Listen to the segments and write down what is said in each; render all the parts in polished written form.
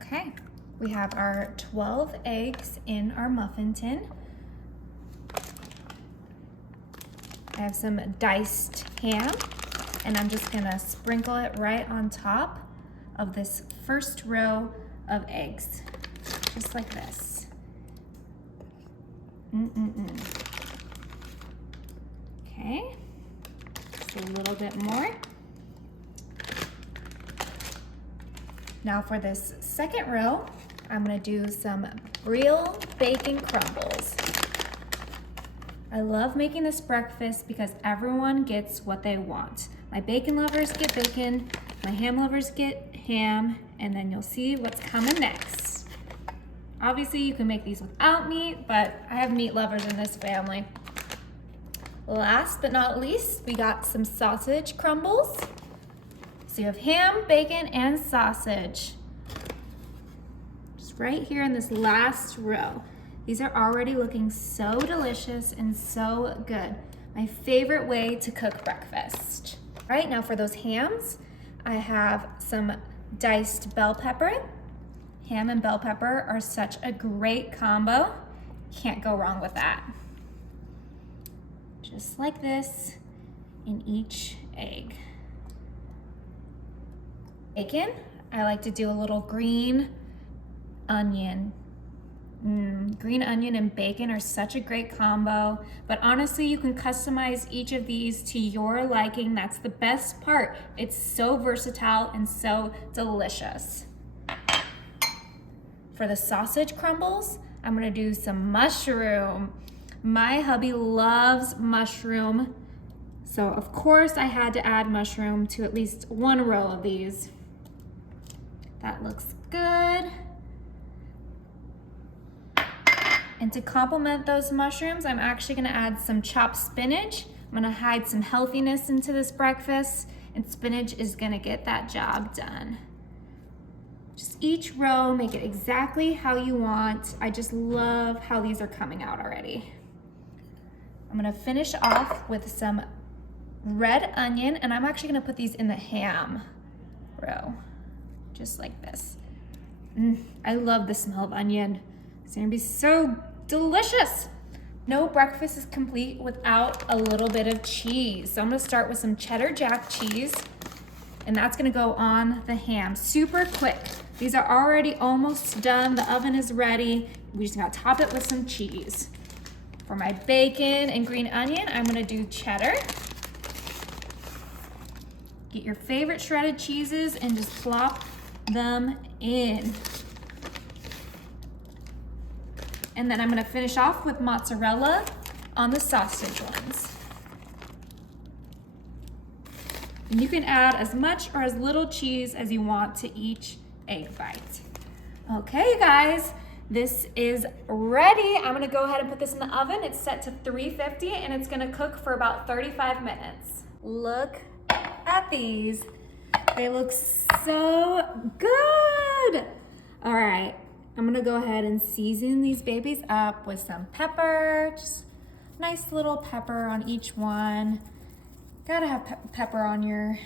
Okay, we have our 12 eggs in our muffin tin. I have some diced ham, and I'm just gonna sprinkle it right on top of this first row of eggs, just like this. Okay, just a little bit more. Now for this second row, I'm gonna do some real bacon crumbles. I love making this breakfast because everyone gets what they want. My bacon lovers get bacon, my ham lovers get ham, and then you'll see what's coming next. Obviously, you can make these without meat, but I have meat lovers in this family. Last but not least, we got some sausage crumbles. So you have ham, bacon, and sausage. Just right here in this last row. These are already looking so delicious and so good. My favorite way to cook breakfast. All right, now for those hams, I have some diced bell pepper. Ham and bell pepper are such a great combo. Can't go wrong with that. Just like this in each egg. Bacon, I like to do a little green onion. Green onion and bacon are such a great combo, but honestly, you can customize each of these to your liking. That's the best part. It's so versatile and so delicious. For the sausage crumbles, I'm gonna do some mushroom. My hubby loves mushroom, so of course I had to add mushroom to at least one row of these. That looks good. And to complement those mushrooms, I'm actually gonna add some chopped spinach. I'm gonna hide some healthiness into this breakfast, and spinach is gonna get that job done. Just each row, make it exactly how you want. I just love how these are coming out already. I'm gonna finish off with some red onion, and I'm actually gonna put these in the ham row, just like this. I love the smell of onion. It's gonna be so delicious. No breakfast is complete without a little bit of cheese. So I'm gonna start with some cheddar jack cheese, and that's gonna go on the ham. Super quick. These are already almost done. The oven is ready. We just gotta top it with some cheese. For my bacon and green onion, I'm gonna do cheddar. Get your favorite shredded cheeses and just plop them in. And then I'm gonna finish off with mozzarella on the sausage ones. And you can add as much or as little cheese as you want to each egg bite. Okay, you guys, this is ready. I'm gonna go ahead and put this in the oven. It's set to 350 and it's gonna cook for about 35 minutes. Look at these. They look so good. All right. I'm gonna go ahead and season these babies up with some pepper, just nice little pepper on each one. Gotta have pepper on your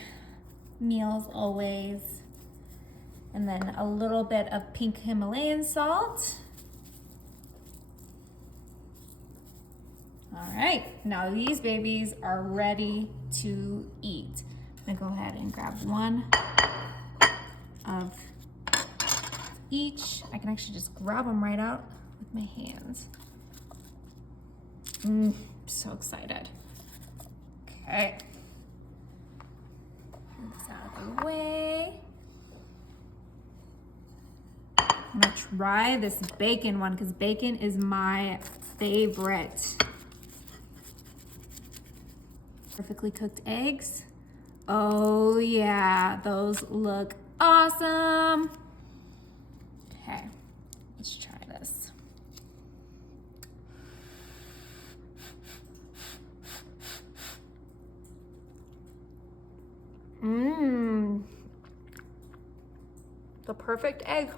meals always. And then a little bit of pink Himalayan salt. All right, now these babies are ready to eat. I'm gonna go ahead and grab one of each. I can actually just grab them right out with my hands. So excited. Okay. Get this out of the way. I'm gonna try this bacon one because bacon is my favorite. Perfectly cooked eggs. Oh yeah, those look awesome. Okay, let's try this. The perfect egg.